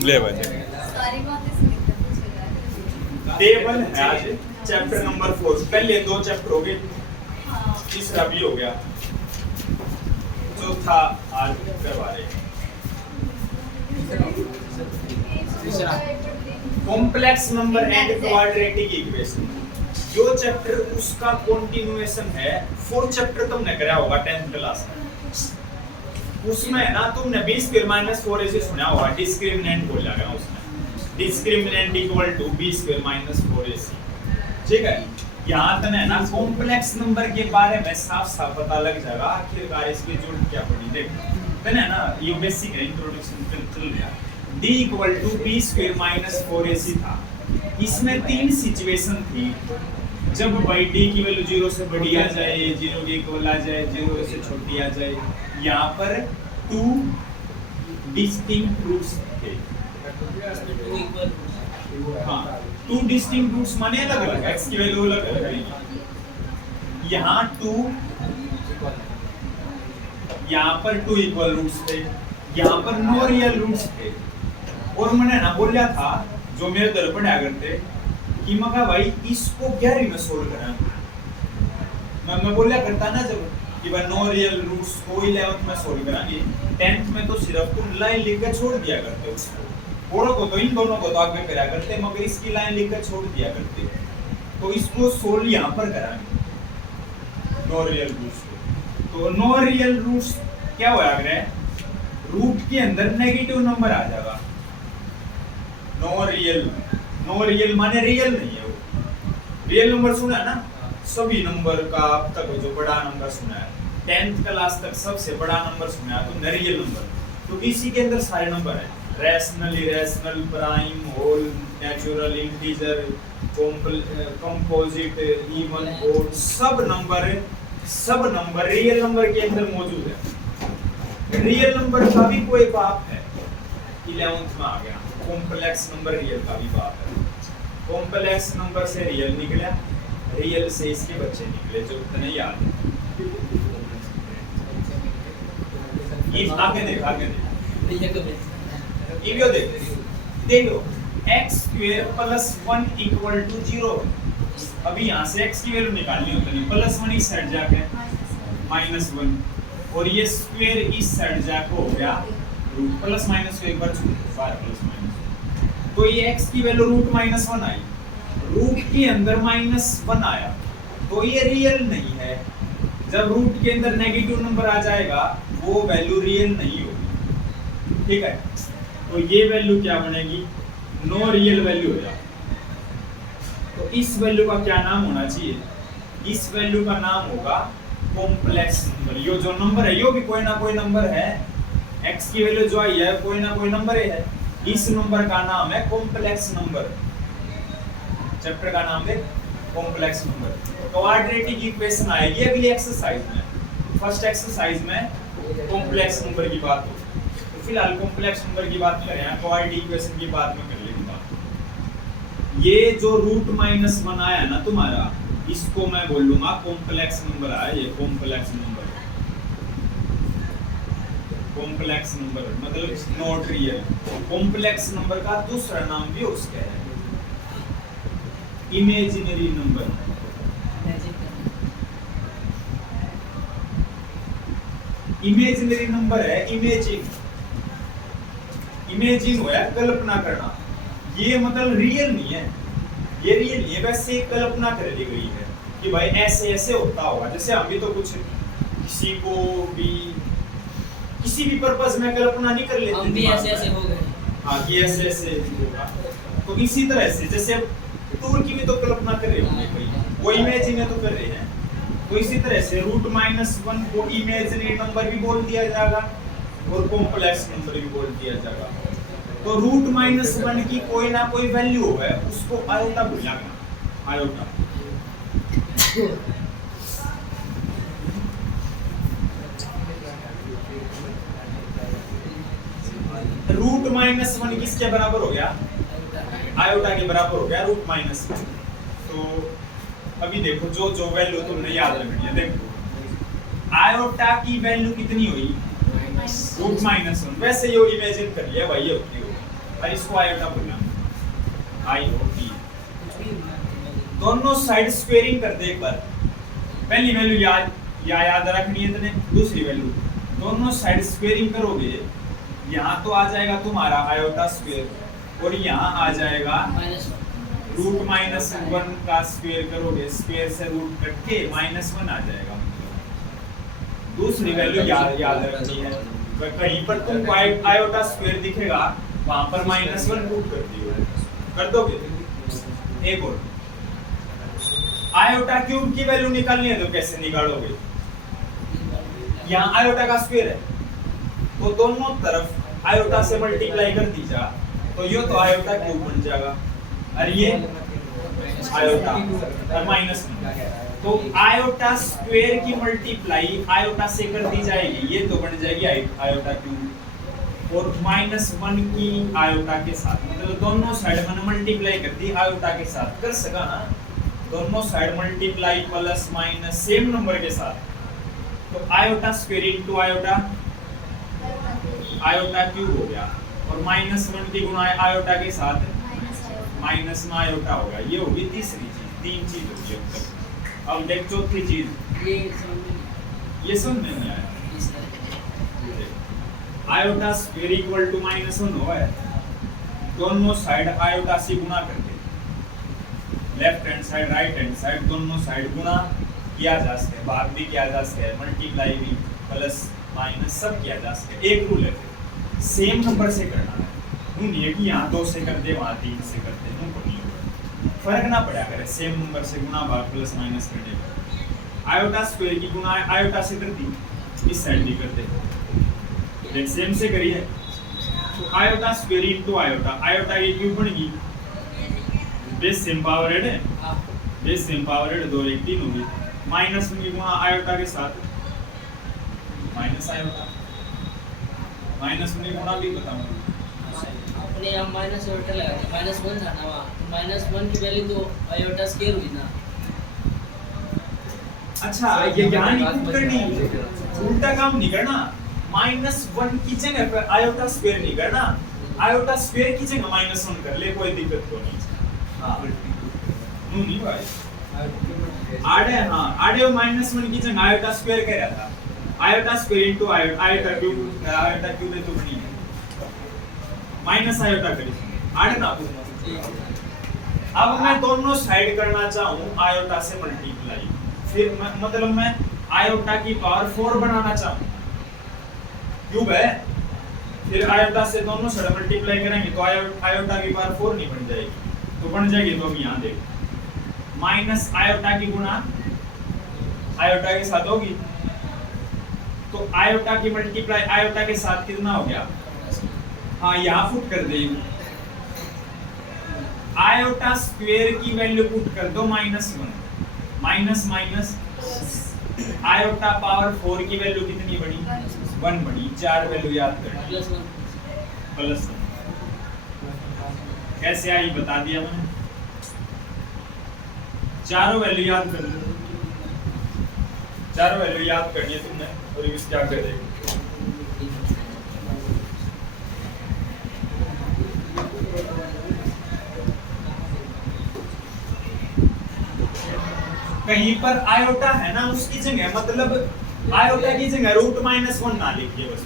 ले बजे सारी बातें सुनते पूछेगा। टेबल है आज चैप्टर नंबर 4। पहले 2 चैप्टर हो गए, हाँ। तीसरा भी हो गया, चौथा आज करवा रहे हैं। Complex number and quadratic equation, जो चैप्टर उसका कंटिन्यूएशन है। 4 चैप्टर तुमने कराया होगा 10th क्लास में। उसमें है ना तुमने b स्क्वायर माइनस 4ac सुना होगा, डिस्क्रिमिनेंट बोला गया उसमें। Discriminant equal to b square minus 4ac। ठीक है, यहाँ तक है ना कॉम्प्लेक्स नंबर के बारे में साफ साफ पता लग जाएगा। आखिरकार इसकी जरूरत क्या पड़ी, देखो है ना, ये बेसिक है, इंट्रोडक्शन चल रहा। d equal to b square minus 4ac था। इसमें 3 सिचुएशन थी, जब भाई d की वैल्यू 0 से बड़ी आ जाए, 0 के इक्वल आ जाए, 0 से छोटी आ जाए। यहाँ पर 2 डिस्टिंक्ट रूट्स थे। हाँ, 2 डिस्टिंक्ट रूट्स माने अलग अलग, x की वैल्यू अलग अलग है। यहाँ 2, यहाँ पर 2 इक्वल रूट्स थे, यहाँ पर नो रियल रूट्स थे। और मैंने ना बोला था जो मेरे दर पर आया करते कि मगा भाई इसको 11वीं में सोल्व करा। मैं बोला करता ना जब कि भाई नो रियल रूट्स को 11th में सोल्व करांगे, 10th में तो सिर्फ तुम लाइन लिख के छोड़ दिया करते उसको। औरों को तो इन दोनों को तो आगे करा करते, मगर इसकी लाइन लिख कर छोड़ दिया करते। तो इसको सोल्व यहाँ पर करांगे नो रियल रूट्स को। तो नो रियल रूट्स क्या होया करे, रूट के अंदर नेगेटिव नंबर आ जाएगा। नो रियल माने रियल नहीं है वो। रियल नंबर सुना है ना, सभी नंबर का अब तक जो बड़ा नंबर सुना है 10th क्लास तक सबसे बड़ा नंबर सुना है तो रियल नंबर। तो इसी के अंदर सारे नंबर हैं, rational, irrational, prime, whole, natural, integer, composite, even, odd, सब नंबर रियल नंबर के अंदर मौजूद है। रियल नंबर का भी कोई बाप है, 11th में आ गया। कॉम्प्लेक्स नंबर रियल का भी बाप है। कॉम्प्लेक्स नंबर से रियल निकला, रियल से इसके बच्चे निकले, जो तने याद है। ये आगे देख इवियो देखो x square plus 1 equal to 0। अभी यहाँ से x की वैल्यू निकालनी होती है, प्लस 1 इस साइड जाके माइनस 1, और ये स्क्वायर इस साइड जाके हो गया रूट। प्लस माइनस को एक बार छोड़ दो, बार प्लस माइनस, तो ये x की वैल्यू रूट माइनस 1 आई। रूट के अंदर माइनस 1 आया तो ये रियल नहीं है। जब रूट के अंदर नेगेटिव नंबर आ जाएगा वो वैल्यू रियल नहीं होगी। ठीक है, तो ये वैल्यू क्या बनेगी, नो रियल वैल्यू हो जाएगी। तो इस वैल्यू का क्या नाम होना चाहिए, इस वैल्यू का नाम होगा कॉम्प्लेक्स नंबर। ये जो नंबर है यो भी कोई ना कोई नंबर है, x की वैल्यू जो आई है कोई ना कोई नंबर है। इस नंबर का नाम है कॉम्प्लेक्स नंबर। चैप्टर का नाम है कॉम्प्लेक्स नंबर। क्वाड्रेटिक इक्वेशन आएगी अगली एक्सरसाइज में। फर्स्ट एक्सरसाइज में कॉम्प्लेक्स नंबर की बात हो, तो फिलहाल कॉम्प्लेक्स नंबर की बात करें, क्वाड्रेटिक इक्वेशन की बात में कर लेंगे बात। ये जो रूट माइनस 1 आया ना तुम्हारा, इसको मैं बोलूंगा कॉम्प्लेक्स नंबर आया। ये कॉम्प्लेक्स नंबर, कॉम्प्लेक्स नंबर मतलब नॉट रियल। कॉम्प्लेक्स नंबर का दूसरा नाम भी उसका है इमेजिनरी नंबर। इमेजिनरी नंबर है इमेजिन, इमेजिन होया कल्पना करना। ये मतलब रियल नहीं है, ये रियल नहीं है, वैसे कल्पना कर ली गई है कि भाई ऐसे ऐसे होता होगा। जैसे हम भी तो कुछ किसी को भी किसी भी पर्पस में कल्पना नहीं कर लेते, हम भी ऐसे ऐसे हो गए। हाँ, कि ऐसे ऐसे होगा। तो इसी तरह से जैसे टूर की भी तो कल्पना कर रहे होंगे कोई, वो इमेजिन है तो कर रहे हैं। तो इसी तरह से रूट माइनस 1 को इमेजिनरी नंबर भी बोल दिया जाएगा और कॉम्प्लेक्स नंबर भी बोल दिया जाएगा। तो रूट माइनस 1 की कोई ना कोई वैल्यू है, उसको आयोटा बोलेंगे, आयोटा। रूट माइनस 1 किसके बराबर हो गया, आयोटा के बराबर हो गया रूट माइनस 1। तो अभी देखो जो जो वैल्यू तुमने याद रखनी है, देखो आयोटा की वैल्यू कितनी हुई, रूट माइनस 1। वैसे ये इमेजिन कर लिया भाई, ये होती है और इसको आयोटा बोलना IOT। दोनों साइड स्क्वेयरिंग कर दे एक बार। पहली वैल्यू याद रखनी है तने। दूसरी वैल्यू दोनों साइड स्क्वेयरिंग करोगे, यहाँ तो आ जाएगा तुम्हारा आयोटा स्क्वेयर और यहाँ आ जाएगा रूट माइनस 1 का स्क्वेयर करोगे, स्क्वेयर से रूट कट के -1 आ जाएगा। दूसरी वैल्यू याद रखनी है, कहीं पर तुमको आयोटा स्क्वेयर दिखेगा वहां पर -1 पुट कर दियो, कर दोगे। एक और आयोटा क्यूब की वैल्यू निकालनी है तो कैसे निकालोगे? यहाँ आयोटा का स्क्वायर है तो दोनों तरफ आयोटा से मल्टीप्लाई कर दीजा तो ये तो आयोटा क्यूब बन जाएगा और ये आयोटा और माइनस तो आयोटा स्क्वायर की मल्टीप्लाई आयोटा से कर दी जाएगी, ये तो बन जाएगी आयोटा क्यूब और -1 की आयोटा के साथ, मतलब दोनों साइड में मल्टीप्लाई कर दी आयोटा के साथ, कर सका ना। दोनों side multiply plus minus same number के साथ, तो iota square into iota cube हो गया और -1 की गुणा आयोटा के साथ माइनस में आयोटा होगा। ये होगी तीसरी चीज, तीन चीज होगी अब तक। अब देख चौथी चीज, ये समझ में नहीं आया। आयोटा स्क्वायर इक्वल टू -1 हुआ है, दोनों साइड आयोटा से गुणा करके left hand side right hand side दोनों साइड गुणा किया जा सकता है, भाग भी किया जा सकता है, मल्टीप्लाई भी प्लस माइनस सब किया जा सकता है। एक रूल है सेम नंबर से करना है, नहीं है कि यहाँ 2 से कर दे वहाँ 3 से कर दे, फर्क ना पड़ा करे, सेम नंबर से गुणा भाग प्लस माइनस करने पर। आयोटा स्क्वायर की गुणा आयोटा से कर दी, इस साइड भी कर दे, लेट सेम से करिए तो iota square into iota, iota की क्यूब बनेगी, बेस सेम पावर है, बेस सेम पावर है, 2 1 3 होगी, -1 की गुणा आयोटा के साथ माइनस आयोटा, -1 की गुणा भी बताऊंगा अपने हम माइनस आयोटा लगा दिया, -1 था ना वहाँ, -1 की वैल्यू तो आयोटा स्क्वायर हुई ना। अच्छा ये यहाँ नहीं करनी, उल्टा काम नहीं करना, -1 की जगह पे आयोटा स्क्वायर नहीं करना, आयोटा स्क्वायर की जगह -1 कर ले, कोई दिक्कत तो नहीं। हाँ नहीं भाई आड़े, हाँ आड़े -1 की जगह आयोटा स्क्वायर कह रहा था, iota square into iota cube, iota cube है तो बनी है माइनस आयोटा करी आड़े ना। अब मैं दोनों साइड करना चाहूँ आयोटा से मल्टीप्लाई, फिर मतलब मैं आयोटा की पावर 4 बनाना चाहूँ, क्यूब है, फिर आयोटा से दोनों साइड मल्टीप्लाई करेंगे तो आयोटा की पावर 4 नहीं बन जाएगी, तो बन जाएगी तो हम यहाँ देखो माइनस आयोटा की गुणा आयोटा के साथ होगी, तो आयोटा की मल्टीप्लाई आयोटा के साथ कितना हो गया? हाँ यहाँ पुट कर दे, आयोटा स्क्वायर की वैल्यू पुट कर दो -1, माइनस माइनस आयोटा पावर 4 की वैल्यू कितनी बड़ी? 1 बड़ी, 4 वैल्यू याद करनी, प्लस 1 कैसे आई बता दिया मैंने, चारों वैल्यू याद कर लो, चारों वैल्यू याद करनी है तुमने और रिवीज क्या कर देगा। कहीं पर आयोटा है ना उसकी जगह, मतलब आयोटा की जगह √-1 ना लिखिए, बस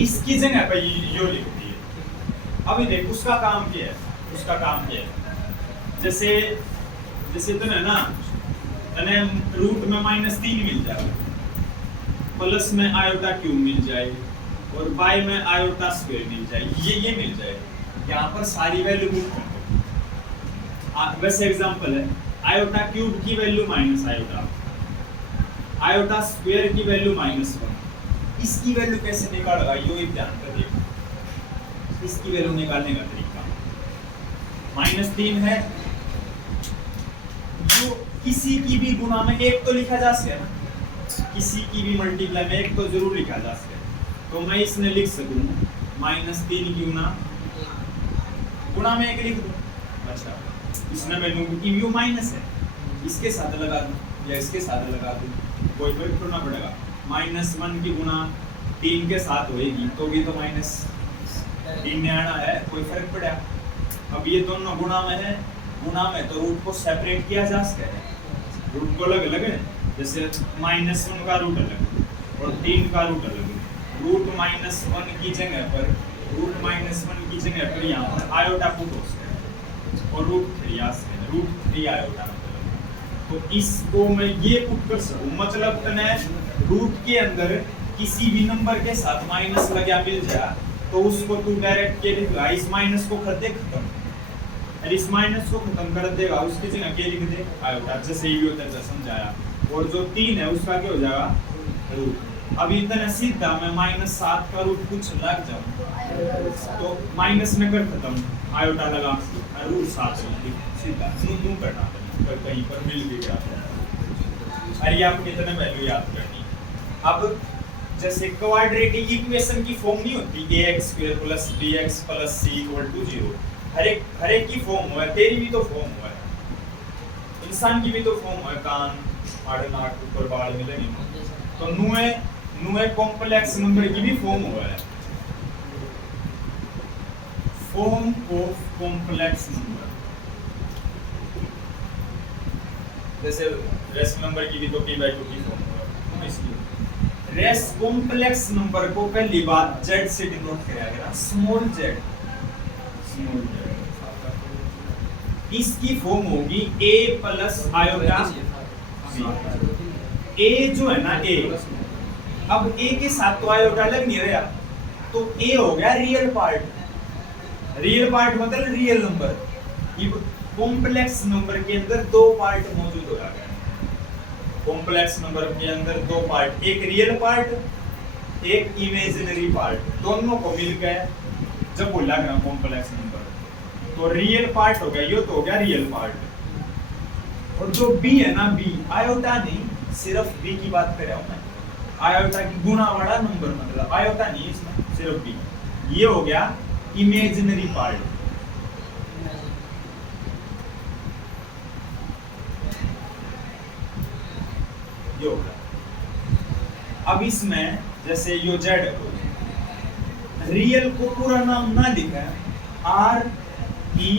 इसकी जगह पर यो लिख दिए। अभी देख उसका काम क्या है, उसका काम क्या है, जैसे तो ना तने रूट में -3 मिल जाए, प्लस में आयोटा क्यूब मिल जाए और बाय में आयोटा स्क्वायर मिल जाए, ये मिल जाए, यहाँ पर सारी वैल्यू पुट कर दो। वैसे एग्जांपल है आयोटा क्यूब की वैल्यू माइनस आयोटा स्क्वायर की वैल्यू -1, इसकी वैल्यू कैसे निकालेगा यो एक ध्यान कर देखो, इसकी वैल्यू निकालने का तरीका -3 है, जो किसी की भी गुणा में एक तो लिखा जा सकता है ना, किसी की भी मल्टीप्लाई में एक तो जरूर लिखा जा सकता है, तो मैं इसमें लिख सकूं -3 की गुणा में एक लिख दूं। अच्छा इसमें मैं लूं कि यू माइनस है, इसके साथ लगा दूं या इसके साथ लगा दूं, कोई फर्क थोड़ा पड़ेगा, -1 की गुणा 3 के साथ होएगी तो भी तो माइनस तीन ने आना है, कोई फर्क पड़ा? अब ये दोनों गुणा में है, गुणा में तो रूट को सेपरेट किया जा सकता है, रूट को अलग अलग है, जैसे -1 का रूट अलग और 3 का रूट अलग। रूट -1 की जगह पर यहाँ पर आयोटा पुट हो सकता है और रूट 3 आयोटा मतलब। तो इसको मैं ये पुट कर सकूं, मतलब तने रूट के अंदर किसी भी नंबर के साथ माइनस लगा मिल जाए तो उसको तू डायरेक्ट के लिखा, इस माइनस को कर दे खत्म, और इस माइनस को खत्म कर देगा, उसकी जगह के लिख दे आयोटा, जैसे ये होता है समझाया। और जो 3 है उसका क्या हो जाएगा रूट। अब इतना सीधा मैं -7 का रूट कुछ लग जाऊं तो माइनस में कर खत्म, आयोटा लगा रूट 7 सीधा नू करना पर कहीं पर मिल गया। अरे ये आपको इतना वैल्यू याद करनी। अब जैसे क्वाड्रेटिक इक्वेशन की फॉर्म नहीं होती ax² + bx + c = 0, हर एक की फॉर्म हुआ है, तेरी भी तो फॉर्म हुआ है, इंसान की भी तो फॉर्म हुआ है, कान आड़े नाक ऊपर बाल मिलेंगे, तो नुए कॉम्प्लेक्स नंबर की भी फॉर्म हुआ है, फॉर्म ऑफ कॉम्प्लेक्स नंबर। जैसे रेस नंबर की भी तो p/2 की फॉर्म हुआ है, इसलिए रेस कॉम्प्लेक्स नंबर को पहली बात z से डिनोट किया गया, स्मॉल z। इसकी फॉर्म होगी a + आयोटा b। a जो है ना a, अब a के साथ तो आयोटा लग नहीं रहा, तो a हो गया रियल पार्ट मतलब रियल नंबर। ये कॉम्प्लेक्स नंबर के अंदर दो पार्ट मौजूद हो जाएगा, कॉम्प्लेक्स नंबर के अंदर दो पार्ट, एक रियल पार्ट एक इमेजिनरी पार्ट, दोनों को मिलकर जब बोला गया कॉम्प्लेक्स नंबर तो रियल पार्ट हो गया, ये तो हो गया रियल पार्ट। और जो b है ना, b आयोटा नहीं, सिर्फ b की बात कर रहा हूं मैं, आयोटा की गुणा वाला नंबर, मतलब आयोटा नहीं इसमें, सिर्फ b, ये हो गया इमेजिनरी पार्ट। ये हो गया। अब इसमें जैसे यो z रियल को पूरा नाम ना लिखा है, RE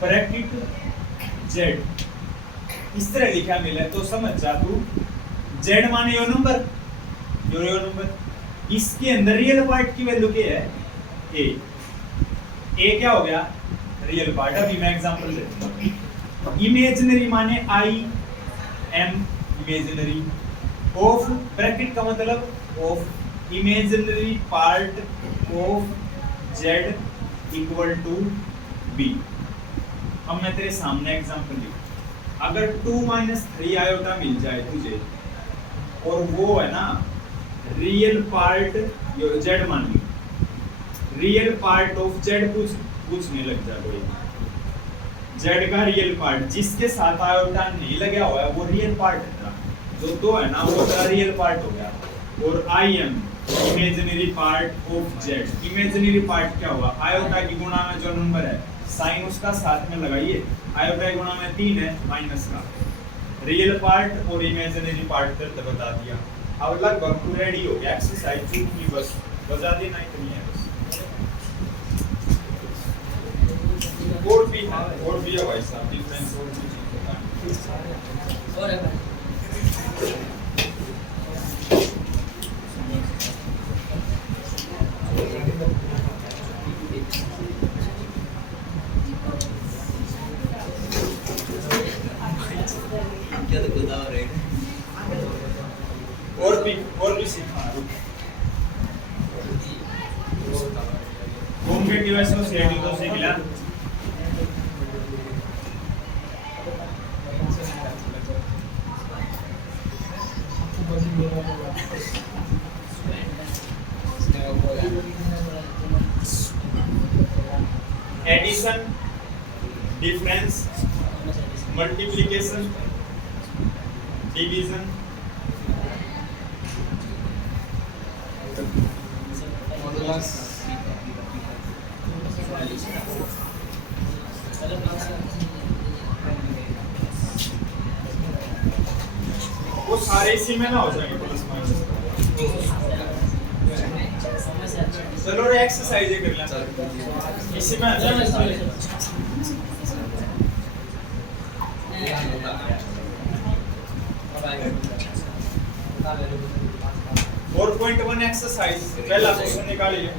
ब्रैकेट z इस तरह लिखा मिला तो समझ जा तू, z माने यो नंबर, यो नंबर, इसके अंदर रियल पार्ट की वैल्यू क्या है a क्या हो गया रियल पार्ट। अभी मैं एग्जांपल देता हूं, इमेजिनरी माने I am imaginary, of bracket का मतलब of imaginary part of z = b। अब मैं तेरे सामने एग्जांपल लिखूं, अगर 2 - 3 आयोटा मिल जाए तुझे और वो है ना रियल पार्ट z मान ली, रियल पार्ट ऑफ z पूछने लग जाए कोई, z का रियल पार्ट जिसके साथ आयोटा नहीं लगा हुआ है वो रियल पार्ट है, जो तो है ना वो तेरा रियल पार्ट हो गया। और I am imaginary part of z, imaginary part क्या हुआ, आयोटा की गुणा में जो नंबर है साइन उसका साथ में लगाइए, आयोटा की गुणा में 3 है माइनस का, रियल पार्ट और इमेजिनरी पार्ट तक बता दिया। अब लगभग तू रेडी हो गया, एक्सरसाइज की बस बजा देना इतनी है बस। और भी है भाई साहब, डिफरेंस और भी और है भाई क्या तो बता रहे हैं, और भी सीखना कॉम्पिटिटिव एसोसिएटिव तो सीख लिया। Addition, difference, multiplication, division, modulus, वो सारे इसी में ना हो जाएंगे, प्लस माइनस। समय से अच्छा चलो रे एक्सरसाइज कर लें इसी में और 4.1 एक्सरसाइज पहला क्वेश्चन निकालिए।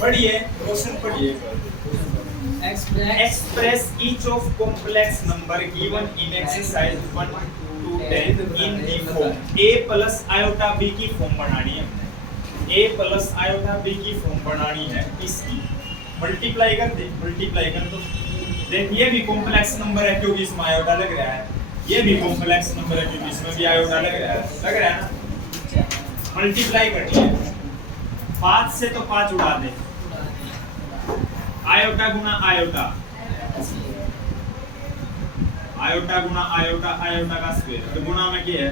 पढ़िए क्वेश्चन पढ़िए। Express each of complex number given in exercise 1 to 10 in the form a plus iota b की फॉर्म बनानी है हमने। a plus iota b की फॉर्म बनानी है इसकी। मल्टीप्लाई कर दे, मल्टीप्लाई कर दो। देख ये भी कॉम्प्लेक्स नंबर है क्योंकि इसमें आयोटा लग रहा है, ये भी कॉम्प्लेक्स नंबर है क्योंकि इसमें भी आयोटा लग रहा है ना। मल्टीप्लाई करनी है 5 से तो 5 उड़ा दे, आयोटा गुना आयोटा, आयोटा गुना आयोटा, आयोटा का स्क्वायर तो गुना में क्या है,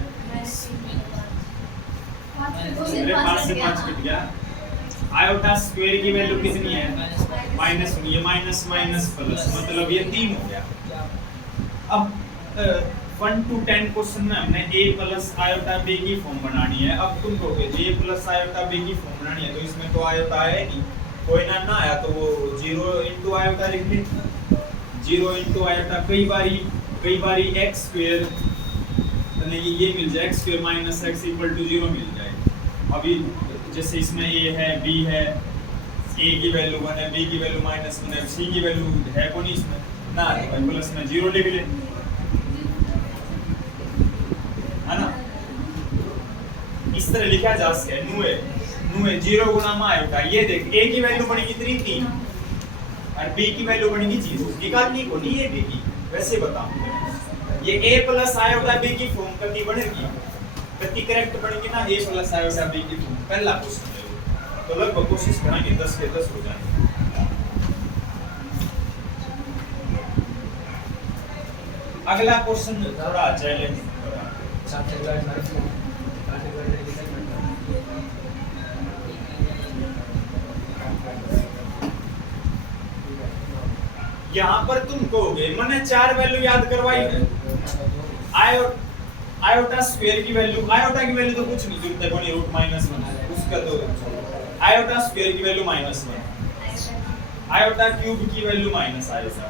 मेरे 5 से 5 कट गया। आयोटा स्क्वायर की वैल्यू कितनी है, माइनस, ये माइनस माइनस प्लस मतलब ये 3 हो गया। अब 1 to 10 क्वेश्चन में हमने a प्लस आयोटा b की फॉर्म बनानी है। अब तुम कहोगे a प्लस आयोटा b की फॉर्म बनानी है तो इसमें तो आयोटा है नहीं, कोई ना आया तो वो 0 into आयोटा लिख ले। 0 into आयोटा कई बारी x स्क्वायर यानी कि ये मिल जाए x square minus x equal to 0 मिल जाए। अभी जैसे इसमें a है b है, a की वैल्यू 1 है, b की वैल्यू -1 है, c की वैल्यू है कौन इसमें ना, तो प्लस में 0 लिख ले, है ना। इस तरह लिखा जा सकता है नुए 0 गुना में आयोटा। ये देख a की वैल्यू बनेगी 3 और b की वैल्यू बनेगी 0। निकालनी को नहीं है b की, वैसे बताऊं ये a प्लस आयोटा b की फॉर्म कति बनेगी, कति करेक्ट बनेगी ना a प्लस आयोटा b की फॉर्म। पहला क्वेश्चन है तो लगभग कोशिश करेंगे 10 के 10 हो जाए। अगला क्वेश्चन थोड़ा चैलेंज यहाँ पर तुम कहोगे मैंने 4 वैल्यू याद करवाई है। आयोटा स्क्वायर की वैल्यू, आयोटा की वैल्यू तो कुछ नहीं जरूरत है, कोई रूट -1 उसका तो आयोटा स्क्वायर की वैल्यू -1, आयोटा क्यूब की value minus iota,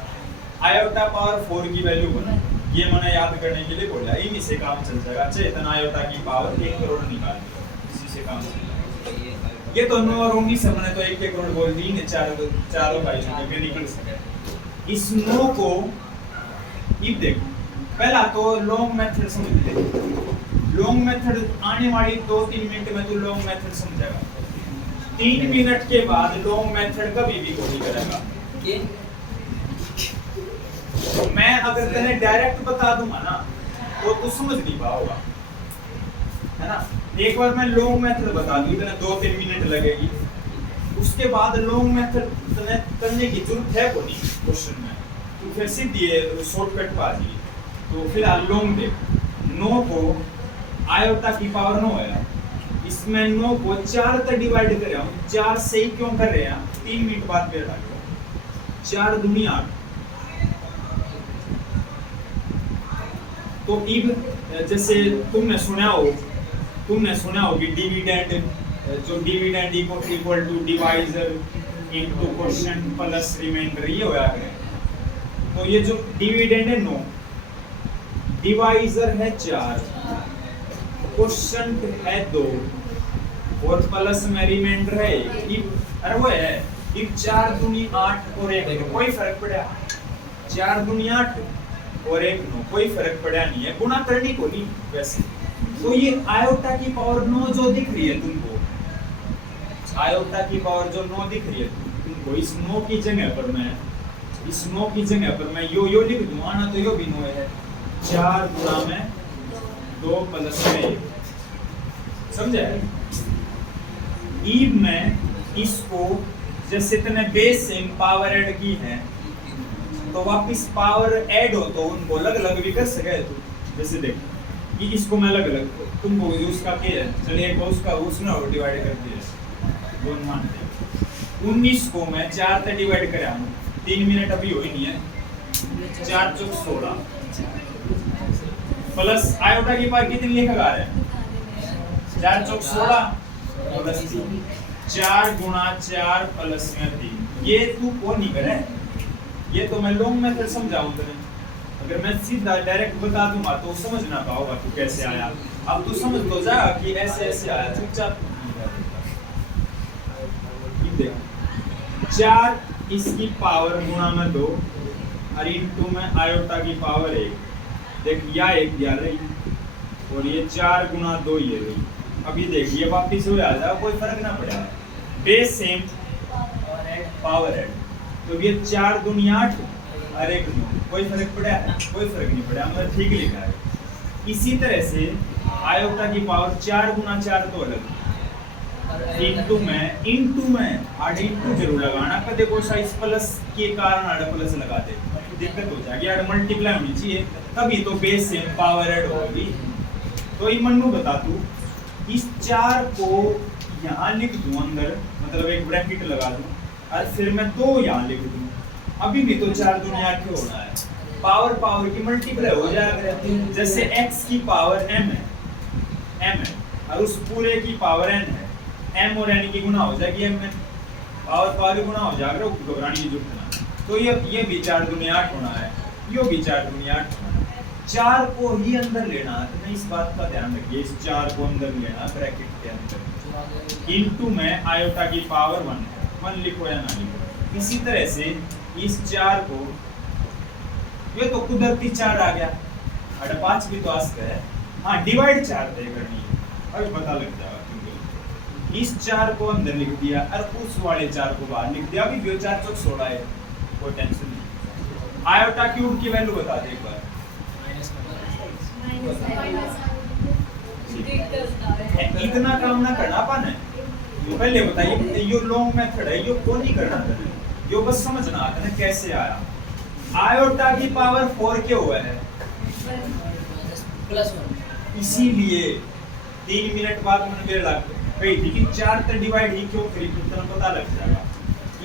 iota power 4 की वैल्यू 1। ये मैंने याद करने के लिए बोला, इन्हीं से काम चल जाएगा। अच्छा इतना आयोटा की पावर 1 करोड़ निकाल दो, इसी से काम चल जाएगा। ये तो 9 और 19 से मैंने तो 1 करोड़ बोल दी ने, चारों का इसमें निकल सके। इस 9 को अब देख, पहला तो लॉन्ग मेथड समझ ले। लॉन्ग मेथड आने वाली 2-3 मिनट में तो लॉन्ग मेथड समझेगा। 3 मिनट के बाद लॉन्ग मेथड कभी भी कोई करेगा। तो मैं अगर तने डायरेक्ट बता दूंगा ना तो तू समझ नहीं पाओगा, है ना। एक बार मैं लॉन्ग मेथड बता दूं इतने 2-3 मिनट लगेगी, उसके बाद लॉन्ग मेथड तने करने की जरूरत है को नहीं क्वेश्चन में, तो फिर सीधी शॉर्टकट पा जी। तो फिलहाल लॉन्ग देख, 9 को आयोटा की पावर 9 है, इसमें 9 को 4 तक डिवाइड कर रहा हूं। 4 से ही क्यों कर रहे हैं, 3 मिनट बाद पे हटा दो, 4 दूनी 8। तो इब जैसे तुमने सुना हो कि डिविडेंड, जो dividend equal to divisor into quotient plus remainder, ये होया है। तो ये जो डिविडेंड है 9, डिवाइजर है 4, क्वोशिएंट है 2 और प्लस में रिमाइंडर है 1। अरे वो है इब 4 दूनी 8 और 1 कोई फर्क पड़ा, 4 दूनी 8 और 1 9 कोई फर्क पड़ा नहीं है, गुणा करनी को नहीं वैसे। तो ये आयोटा की पावर 9 जो दिख रही है तुमको, आयोटा की पावर जो 9 दिख रही है तुमको, इस 9 की जगह पर मैं यो लिख दूंगा ना, तो यो भी 9 है। 4 गुणा में 2 प्लस में 1, समझे। ईब में इसको जैसे तने बेस से पावर ऐड की है तो वापस पावर ऐड हो तो उनको अलग अलग भी कर सके। तो जैसे देख कि इसको मैं अलग अलग तुमको उसका क्या है, चलिए उसका उसने डिवाइड कर दिया, दोनों मान 19 को मैं 4 से डिवाइड करा हूं 3 मिनट अभी हो ही नहीं है 4 चौक 16 प्लस आयोटा की पावर कितनी लिखा है 4 चौक 16 प्लस 3 4 गुणा 4 प्लस में 3 ये तू कौन नहीं करे ये तो मैं लॉन्ग मेथड समझाऊं तुम्हें अगर मैं सीधा डायरेक्ट बता दूंगा तो समझ ना पाओगा तू कैसे आया अब तू समझ तो जा कि ऐसे ऐसे आया चुपचाप देख 4 इसकी पावर गुणा में 2 और इनटू में आयोटा की पावर 1 देख या 1 दिया रही और ये 4 गुणा 2 ये रही अभी देख ये वापस हो जाएगा कोई फर्क ना पड़ेगा बेस सेम पावर ऐड तो ये 4 दूनी 8 और 1 9 कोई फर्क पड़ा कोई फर्क नहीं पड़ा मतलब ठीक लिखा है इसी तरह से आयोटा की पावर 4 गुणा 4 तो अलग इनटू में आड़ इनटू जरूर लगाना कदे को साइज प्लस के कारण आड़ प्लस लगा दे दिक्कत हो जाएगी आड़ मल्टीप्लाई होनी चाहिए तभी तो बेस सेम पावर ऐड होगी तो ये मन्नू बता तू इस 4 को यहाँ लिख दूं अंदर मतलब एक ब्रैकेट लगा दूं और फिर मैं 2 यहाँ लिख दूं अभी भी तो 4 दुनिया के होना है पावर की मल्टीप्लाई हो जाएगा जैसे x की पावर m है और उस पूरे की पावर n है m और n की गुणा हो जाएगी m में पावर की गुणा हो जाएगा घबराने की जरूरत नहीं तो ये भी 4 दुनिया 8 होना है यो भी 4 दुनिया 8 होना है 4 को ही अंदर लेना है तो इस बात का ध्यान रखिए इस 4 को अंदर लेना ब्रैकेट के अंदर इनटू में आयोटा की पावर 1 लिखो या ना लिखो इसी तरह से इस 4 को ये तो कुदरती 4 आ गया अरे 5 भी तो आस्क है हाँ डिवाइड 4 तय करनी है अभी पता लग जाएगा क्योंकि इस 4 को अंदर लिख दिया और उस वाले 4 को बाहर लिख दिया अभी जो 4 चौक 16 है कोई टेंशन नहीं आयोटा क्यूब की वैल्यू बता दे एक बार इतना काम ना करना पाना है पहले बताइए यो लॉन्ग मेथड है यो कौन नहीं करना था यो बस समझना आता है कैसे आया आयोटा की पावर 4 क्या हुआ है प्लस 1 इसीलिए 3 मिनट बाद मैंने बेर लग गई थी कि 4 तक डिवाइड ही क्यों करी तो पता लग जाएगा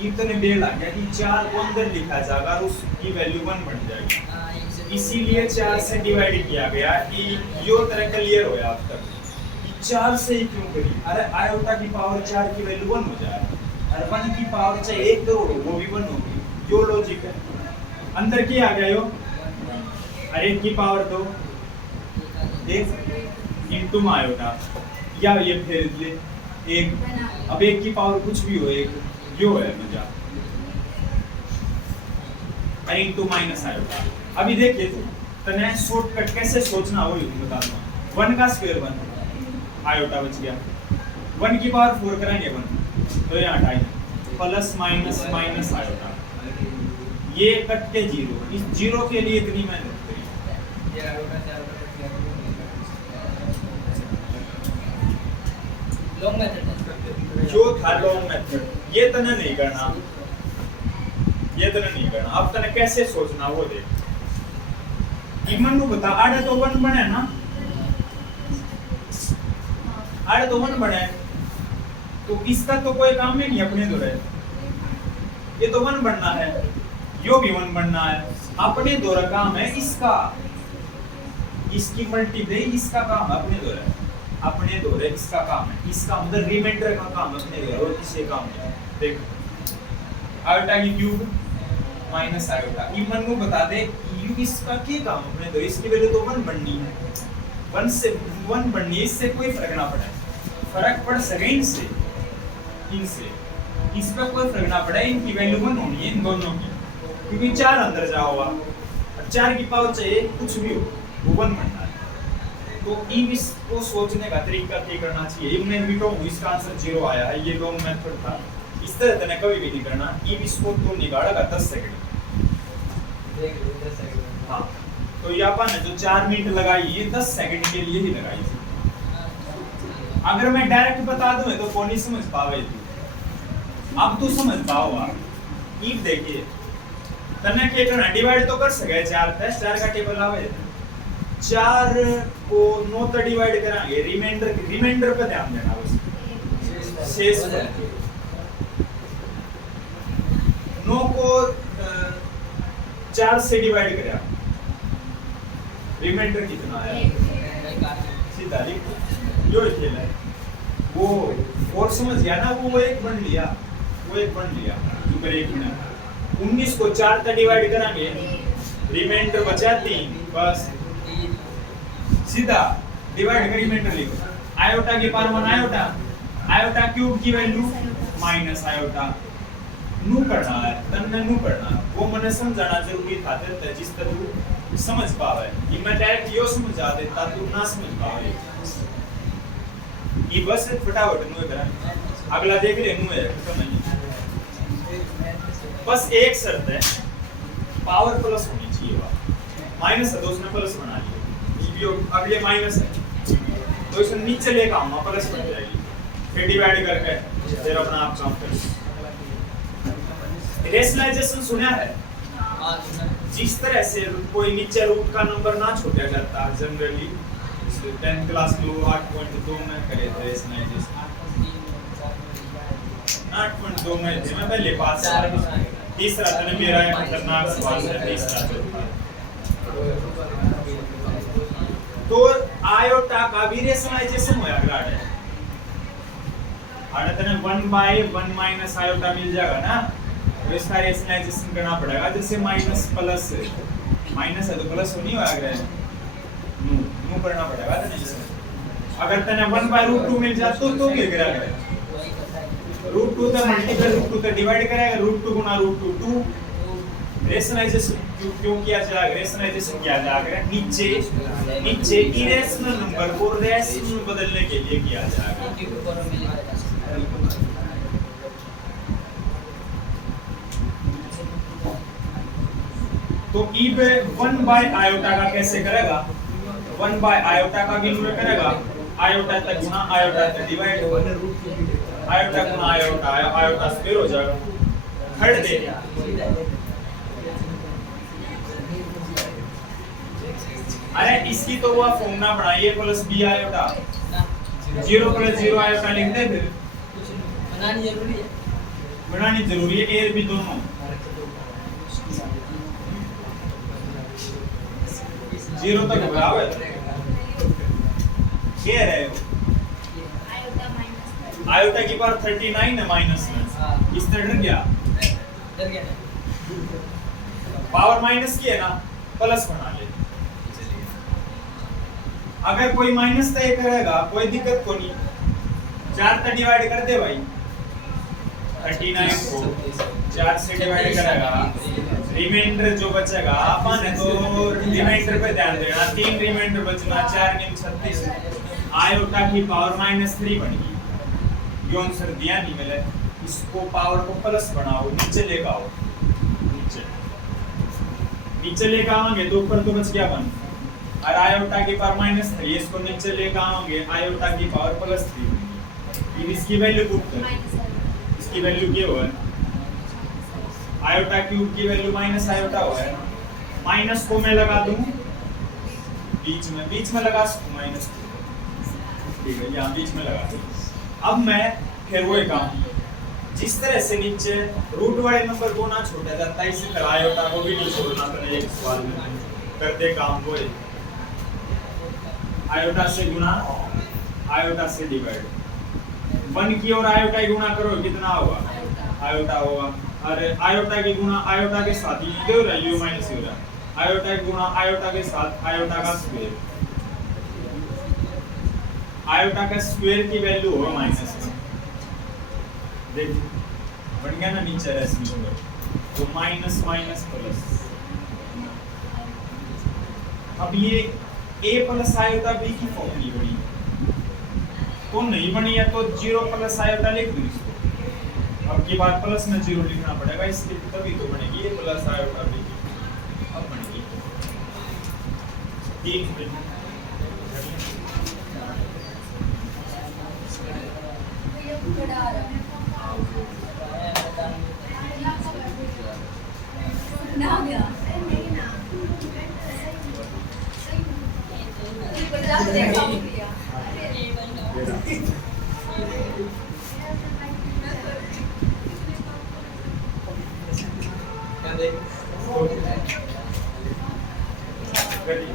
इतने बेर लग गया कि 4 को अंदर लिखा जाएगा और उसकी वैल्यू 1 बन जाएगी इसीलिए 4 से डिवाइड किया गया कि यो तरह क्लियर होया अब तक कि 4 से ही क्यों करी अरे आयोटा की पावर 4 की वैल्यू 1 हो जाएगा और 1 की पावर चाहे 1 करोड़ हो वो भी 1 होगी जो लॉजिक है अंदर क्या आ गया यो और 1 की पावर 2 देख इनटू में आयोटा या ये फेर ले 1 अब 1 की पावर कुछ भी हो 1 जो है मजा और इनटू माइनस आयोटा अभी देखिए तो तने शॉर्टकट कैसे सोचना हो ये बता दूंगा 1 का स्क्वायर 1 आयोटा बच गया 1 की पावर 4 करेंगे 1 तो यहाँ हटाएंगे प्लस माइनस माइनस आयोटा ये कट के 0 इस 0 के लिए इतनी मेहनत करी लॉन्ग मेथड जो था लॉन्ग मेथड ये तने नहीं करना अब तने कैसे सोचना वो देख इमन को बता आड़े तो 1 बने ना आड़े तो 1 बने तो इसका तो कोई काम ही नहीं अपने दो रहे ये तो 1 बनना है यो भी 1 बनना है अपने दो काम है इसका इसकी मल्टीप्लाई इसका काम अपने दो है अपने दो है इसका काम है इसका मतलब रिमाइंडर का काम अपने दो और किसी काम है देखो आयोटा की क्यूब माइनस आयोटा इमन को बता दे यू इसका क्या काम अपने दो इसकी वैल्यू तो 1 बननी है 1 से 1 बननी है इससे कोई फर्क ना पड़े फर्क पड़ सके इनसे इस पर कोई फर्क ना पड़े इनकी वैल्यू 1 होनी है इन दोनों की क्योंकि 4 अंदर जाओगा और 4 की पावर चाहिए कुछ भी हो वो 1 बनना है तो इसको सोचने का तरीका क्या करना चाहिए मैं भी कहूँ इसका आंसर 0 आया है ये लॉन्ग मेथड था इस तरह तने कभी भी नहीं करना इसको तो निकालेगा 10 सेकंड हाँ तो ये अपन ने जो 4 मिनट लगाई ये 10 सेकंड के लिए ही लगाई थी अगर मैं डायरेक्ट बता दूं तो कौन नहीं समझ पावे तू अब तू समझ पाओगा ई देखिए तने के करना डिवाइड तो कर सके 4 4 का टेबल आवे 4 को 9 तक डिवाइड करांगे रिमाइंडर पे ध्यान देना बस शेष 9 को 4 से डिवाइड करें रिमाइंडर कितना आया सीधा लिख जो खेल है वो और समझ गया ना वो एक बन लिया तो एक मिनट 19 को 4 से डिवाइड करेंगे रिमाइंडर बचा 3 बस सीधा डिवाइड कर रिमाइंडर लिखो आयोटा के पावर 1 आयोटा क्यूब की वैल्यू माइनस आयोटा नू करना है तन्ने नू करना वो मने समझाना जरूरी था ते जिस तरह तू समझ पावे ये मैं डायरेक्ट यो समझा देता तू ना समझ पावे ये बस फटाफट नू करा अगला देख ले नू है खत्म नहीं बस एक शर्त है पावर प्लस होनी चाहिए माइनस है तो उसने प्लस बना लिया ये अगले माइनस है तो इसे नीचे लेकर आऊंगा प्लस बन जाएगी फिर डिवाइड करके फिर अपना आप काम कर रेशनलाइजेशन सुना है जिस तरह से कोई नीचे रूट का नंबर ना छोटा करता जनरली 10th क्लास में वो 8.2 में करे थे रेशनलाइजेशन 8.2 में थे मैं पहले पास तीसरा था मेरा खतरनाक सवाल है तीसरा तो आयोटा का भी रेशनलाइजेशन होया ग्राड है तने 1/1 माइनस आयोटा मिल जाएगा ना तो इसका रेशनलाइजेशन करना पड़ेगा जैसे माइनस प्लस माइनस है तो प्लस नहीं होगा अगर नो करना पड़ेगा तो अगर तने 1/√2 मिल जाए तो क्या करेगा √2 तो मल्टीपल √2 तो डिवाइड करेगा √2 गुना √2 2 रेशनलाइजेशन क्यों किया जाएगा रेशनलाइजेशन किया जाएगा नीचे इरेशनल नंबर को रेशनल में बदलने के लिए किया जाएगा तो ई पे 1/आयोटा का कैसे करेगा 1/आयोटा का भी करेगा आयोटा तक गुना आयोटा तक डिवाइड आयोटा गुना आयोटा आयोटा स्क्वायर हो जाएगा थर्ड दे अरे इसकी तो वो फॉर्मूला बनाइए प्लस b आयोटा 0 + 0 आयोटा लिख दे फिर बनानी जरूरी है a और b दोनों जीरो तक बराबर क्या है आयोटा की पावर 39 है माइनस में इस तरह डर गया पावर माइनस की है ना प्लस बना ले अगर कोई माइनस तय करेगा कोई दिक्कत को नहीं 4 तक डिवाइड कर दे भाई 39 को 4 से डिवाइड करेगा रिमाइंडर जो बचेगा अपन है तो रिमाइंडर पे ध्यान देना 3 रिमाइंडर बचना 4 × 36 आयोटा की पावर -3 बन गई ये आंसर दिया नहीं मिले इसको पावर को प्लस बनाओ नीचे लेकर आओ नीचे लेकर आएंगे तो ऊपर तो बच गया 1 और आयोटा की पावर -3 इसको नीचे लेकर आएंगे आयोटा की पावर +3 फिर इसकी वैल्यू पुट कर इसकी वैल्यू क्या हुआ आयोटा क्यूब की वैल्यू माइनस आयोटा हुआ है माइनस को मैं लगा दूं बीच में लगा सकूं माइनस ठीक है यहाँ बीच में लगा दूं अब मैं फिर वो काम जिस तरह से नीचे रूट वाले नंबर को ना छोटा जाता है इसी तरह आयोटा को भी नहीं छोड़ना पड़ेगा एक सवाल में करते काम वो आयोटा से गुना आयोटा से डिवाइड 1 की और आयोटा गुणा करो कितना होगा आयोटा होगा अरे आयोटा के गुणा आयोटा के साथ ही दे रहा है माइनस हो रहा है आयोटा के गुणा आयोटा के साथ आयोटा का स्क्वायर आयोटा का स्क्वायर की वैल्यू होगा माइनस देख बन गया ना नीचे रेशनल तो माइनस प्लस अब ये a प्लस आयोटा b की फॉर्म नहीं बनी तो नहीं बनी है तो 0 प्लस आयोटा लिख दूं इसको अब की बात प्लस में 0 लिखना पड़ेगा इसलिए तभी तो बनेगी a प्लस आयोटा b अब बनेगी 3 ना गया गति।